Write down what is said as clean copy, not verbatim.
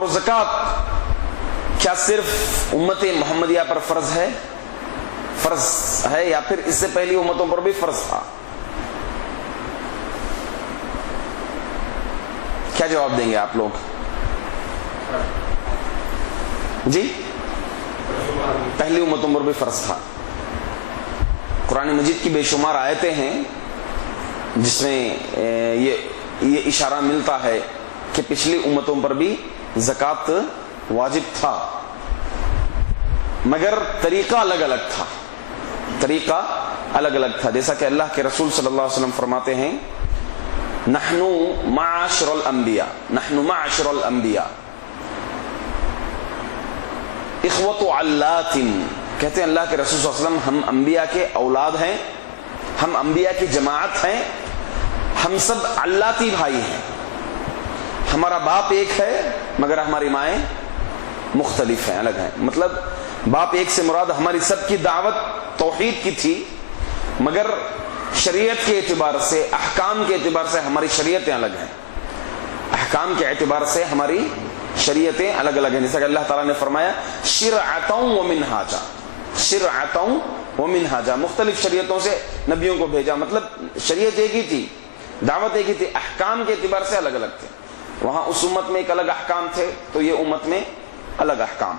اور زکوٰۃ کیا صرف امت محمدیہ پر فرض ہے یا پھر اس سے پہلی امتوں پر بھی فرض تھا؟ کیا جواب دیں گے آپ لوگ؟ جی پہلی امتوں پر بھی فرض تھا. قرآن مجید کی بے شمار آیتیں ہیں جس میں یہ اشارہ ملتا ہے کہ پچھلی امتوں پر بھی زکوٰۃ واجب تھا، مگر طریقہ الگ الگ تھا. جیسا کہ اللہ کے رسول صلی اللہ علیہ وسلم فرماتے ہیں نحن معاشر الانبیاء اخوت علات، کہتے ہیں اللہ کے رسول صلی اللہ علیہ وسلم ہم انبیاء کے اولاد ہیں، ہم انبیاء کی جماعت ہیں، ہم سب علاتی بھائی ہیں. ہمارا باپ ایک ہے مگر ہماری مائیں مختلف ہیں، الگ ہیں. مطلب باپ ایک سے مراد ہماری سب کی دعوت توحید کی تھی، مگر شریعت کے اعتبار سے، احکام کے اعتبار سے ہماری شریعتیں الگ ہیں. احکام کے اعتبار سے ہماری شریعتیں الگ الگ ہیں. جیسا کہ اللہ تعالیٰ نے فرمایا شرعۃ و منہاجا، مختلف شریعتوں سے نبیوں کو بھیجا. مطلب شریعت ایک ہی تھی، دعوت ایک ہی تھی، احکام کے اعتبار سے الگ الگ تھے. وہاں اس امت میں ایک الگ احکام تھے تو یہ امت میں الگ احکام.